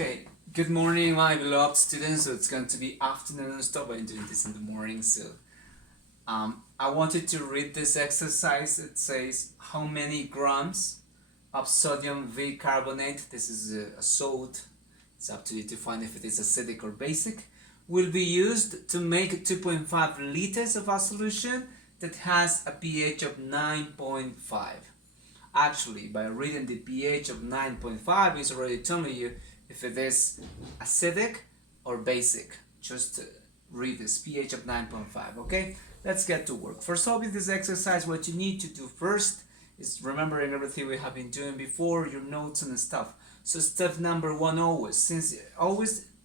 Okay, good morning, my beloved students. So it's going to be afternoon. Stop by doing this in the morning. So I wanted to read this exercise. It says how many grams of sodium bicarbonate, this is a salt, it's up to you to find if it is acidic or basic, will be used to make 2.5 liters of a solution that has a pH of 9.5. Actually, by reading the pH of 9.5, it's already telling you if it is acidic or basic. Just read this pH of 9.5. Okay, let's get to work. For solving this exercise, what you need to do first is remembering everything we have been doing before, your notes and stuff. So step number one, always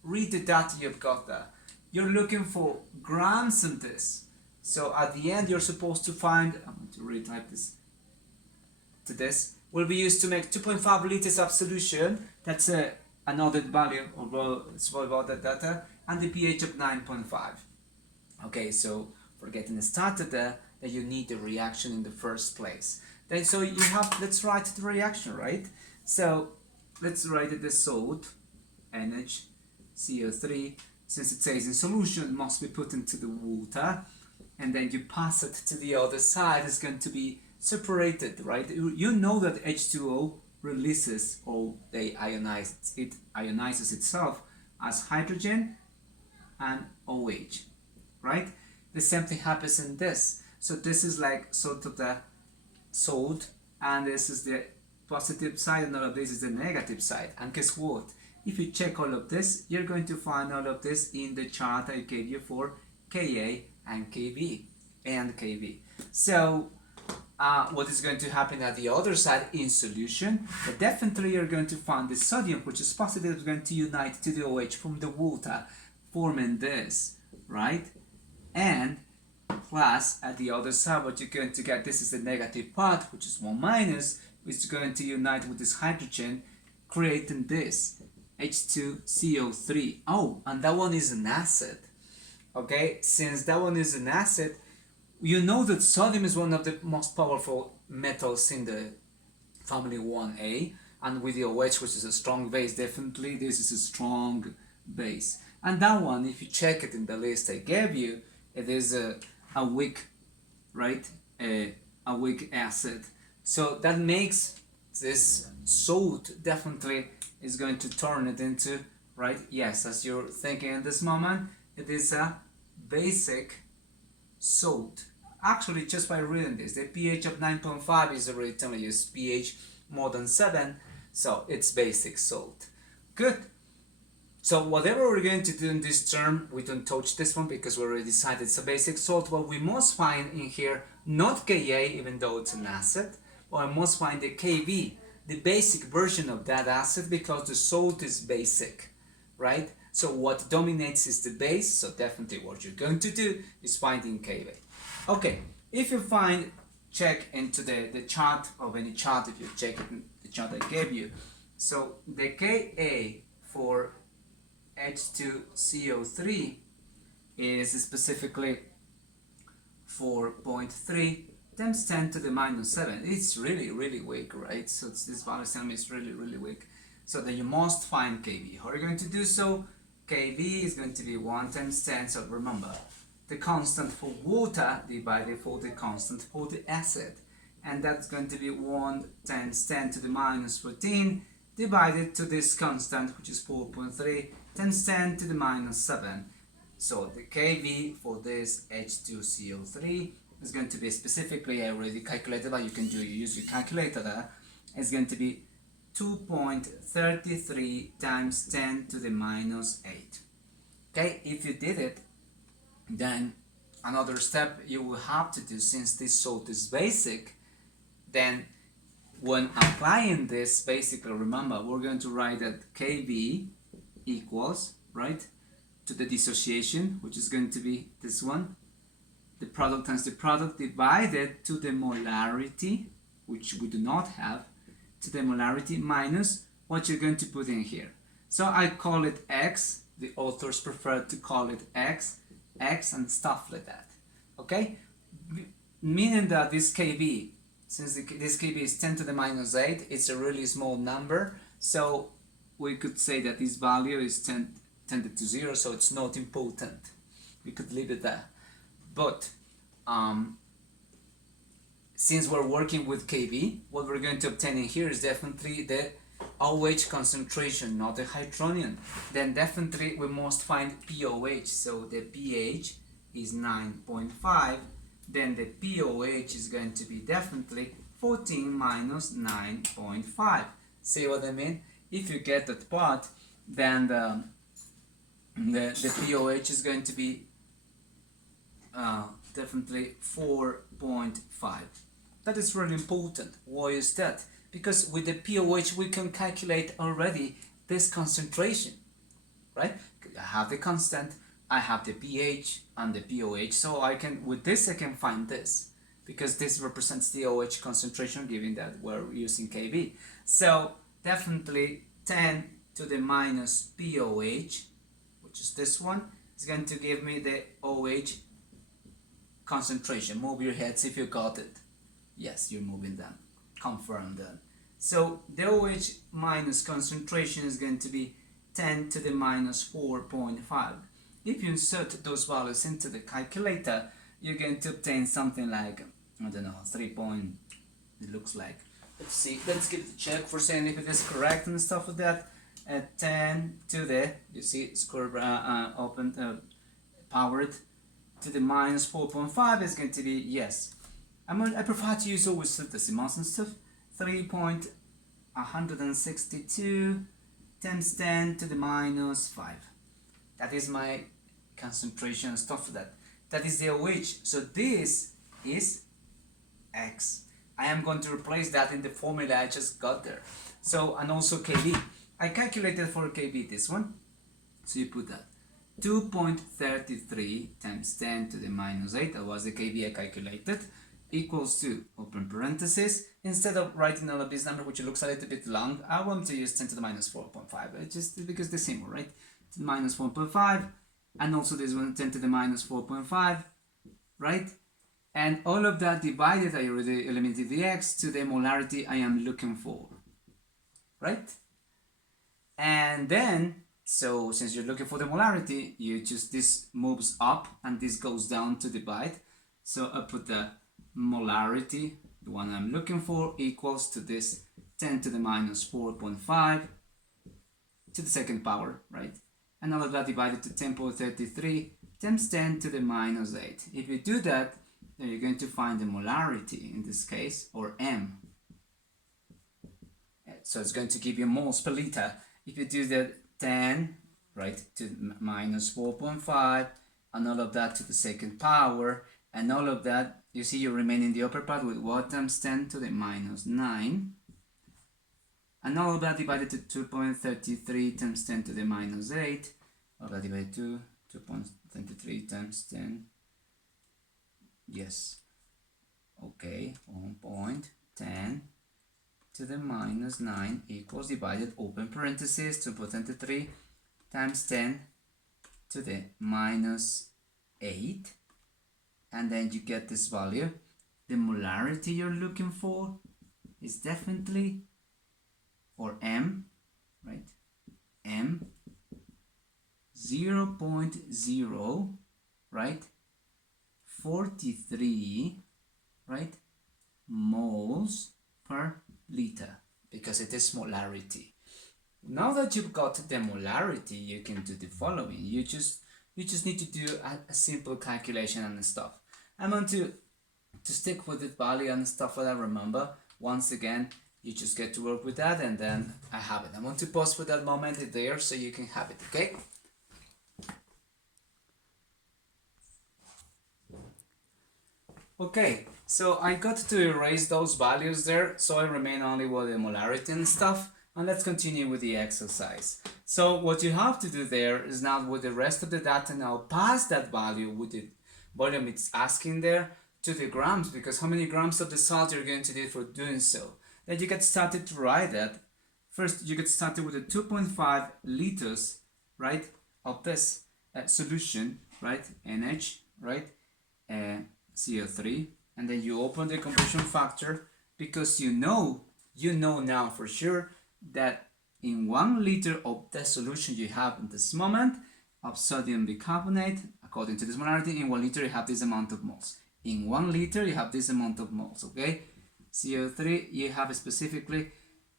read the data you've got there. You're looking for grams in this. So at the end, you're supposed to find, I'm going to retype this to this, will be used to make 2.5 liters of solution. That's another value, although it's all about that data, and the pH of 9.5. Okay, so for getting started there, that you need the reaction in the first place. Then so you have, let's write the reaction, right? So let's write it as salt, NHCO3, since it says in solution, it must be put into the water, and then you pass it to the other side. It's going to be separated, right? You know that H2O releases, or ionizes itself as hydrogen and OH, right? The same thing happens in this. So this is like sort of the salt, and this is the positive side, and all of this is the negative side. And guess what? If you check all of this, you're going to find all of this in the chart I gave you for Ka and Kb and Kb. So what is going to happen at the other side in solution? But definitely you're going to find the sodium, which is positive, is going to unite to the OH from the water, forming this, right? And plus at the other side, what you're going to get, this is the negative part, which is 1 minus, which is going to unite with this hydrogen, creating this H2CO3. Oh, and that one is an acid. Okay, since that one is an acid, you know that sodium is one of the most powerful metals in the family 1A, and with the OH, which is a strong base, definitely this is a strong base. And that one, if you check it in the list I gave you, it is a weak, right? A weak acid. So that makes this salt definitely is going to turn it into, right? Yes, as you're thinking in this moment, it is a basic salt. Actually, just by reading this, the pH of 9.5 is already telling you it's pH more than 7, so it's basic salt. Good. So whatever we're going to do in this term, we don't touch this one because we already decided it's a basic salt. But we must find in here not Ka, even though it's an acid, but I must find the Kb, the basic version of that acid, because the salt is basic, right? So what dominates is the base, so definitely what you're going to do is finding Kb. Okay, if you find, check into the chart of any chart, if you check it in the chart I gave you. So the Ka for H2CO3 is specifically 4.3 times 10 to the minus 7. It's really, really weak, right? So this value telling me it's really, really weak. So then you must find Kb. How are you going to do so? Kb is going to be 1 times 10, so remember, the constant for water divided for the constant for the acid. And that's going to be 1 times 10 to the minus 14 divided to this constant, which is 4.3 times 10 to the minus 7. So the Kb for this H2CO3 is going to be specifically, I already calculated, but you can use your calculator there. It's going to be 2.33 times 10 to the minus 8. Okay, if you did it, then another step you will have to do, since this salt is basic, then when applying this, basically remember, we're going to write that Kb equals, right, to the dissociation, which is going to be this one, the product times the product divided to the molarity, which we do not have, to the molarity minus what you're going to put in here. So I call it X, the authors prefer to call it X, and stuff like that, okay? Meaning that this Kb, since this Kb is 10 to the minus 8, it's a really small number, so we could say that this value is tended to 0, so it's not important. We could leave it there. But since we're working with Kb, what we're going to obtain in here is definitely the OH concentration, not the hydronium. Then definitely we must find POH. So the pH is 9.5. Then the POH is going to be definitely 14 minus 9.5. See what I mean? If you get that part, then the POH is going to be definitely 4.5. That is really important. Why is that? Because with the POH we can calculate already this concentration, right? I have the constant, I have the pH and the POH, so I can, with this I can find this, because this represents the OH concentration given that we're using Kb. So definitely 10 to the minus POH, which is this one, is going to give me the OH concentration. Move your heads if you got it. Yes, you're moving them. Confirm that. So the OH minus concentration is going to be 10 to the minus 4.5. If you insert those values into the calculator, you're going to obtain something like, I don't know, 3 point, it looks like. Let's see, let's give it a check for saying if it is correct and stuff like that. 10 to the, you see, square powered to the minus 4.5 is going to be, yes. I prefer to use always decimals and stuff. 3.162 times 10 to the minus 5. That is my concentration and stuff like that. That is the OH. So this is X. I am going to replace that in the formula I just got there. So, and also Kb. I calculated for Kb this one. So you put that. 2.33 times 10 to the minus 8, that was the Kb I calculated, equals to, open parenthesis, instead of writing all of this number, which looks a little bit long, I want to use 10 to the minus 4.5, just because the symbol, right? To the minus 4.5, and also this one, 10 to the minus 4.5, right? And all of that divided, I already eliminated the x, to the molarity I am looking for, right? And then, so since you're looking for the molarity, you just, this moves up and this goes down to divide. So I put the molarity, the one I'm looking for, equals to this 10 to the minus 4.5 to the second power, right? And all of that divided to 10.33 times 10 to the minus 8. If you do that, then you're going to find the molarity in this case, or M. So it's going to give you moles per liter. If you do that 10, right, to minus 4.5, and all of that to the second power, and all of that, you see you remain in the upper part with what times 10 to the minus 9, and all of that divided to 2.33 times 10 to the minus 8, all that divided to 2.33 times 10, yes, okay, 1.10 to the minus 9 equals, divided, open parenthesis, 2.23 times 10 to the minus 8, and then you get this value. The molarity you're looking for is definitely, or M, right? M 0.0, right? 43, right? Moles per liter, because it is molarity. Now that you've got the molarity, you can do the following. You just need to do a simple calculation and stuff. I'm going to stick with the value and stuff that I remember. Once again, you just get to work with that, and then I have it. I'm going to pause for that moment there so you can have it, okay? Okay, so I got to erase those values there, so I remain only with the molarity and stuff. And let's continue with the exercise. So what you have to do there is now, with the rest of the data, now pass that value with the volume it's asking there to the grams, because how many grams of the salt you're going to need for doing so. Then you get started to write that. First, you get started with the 2.5 liters, right, of this solution, right, NH, right, CO3, and then you open the compression factor, because you know now for sure that in 1 liter of the solution you have in this moment of sodium bicarbonate, according to this molarity, in 1 liter you have this amount of moles. In 1 liter you have this amount of moles, okay? CO3, you have specifically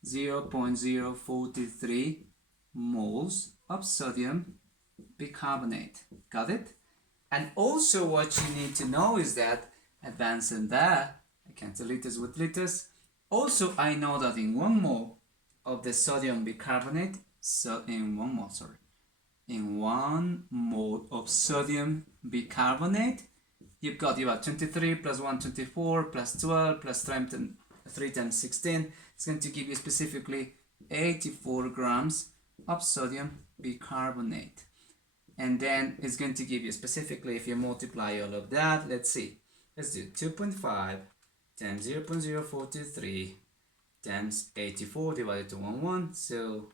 0.043 moles of sodium bicarbonate. Got it? And also what you need to know is that, advancing that, I cancel liters with liters. Also, I know that in 1 mole of the sodium bicarbonate, in 1 mole of sodium bicarbonate, you've got 23 plus 1, 24, plus 12, plus 3 times 16. It's going to give you specifically 84 grams of sodium bicarbonate. And then it's going to give you specifically, if you multiply all of that, let's see. Let's do 2.5 times 0.043 times 84 divided to 1, so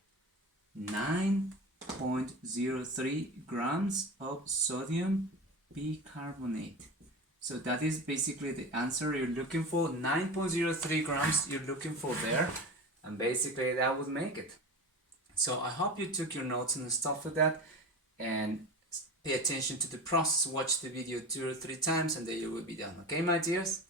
9.03 grams of sodium bicarbonate. So that is basically the answer you're looking for. 9.03 grams you're looking for there, and basically that would make it. So I hope you took your notes and stuff like that, and pay attention to the process. Watch the video 2 or 3 times and then you will be done. Okay, my dears?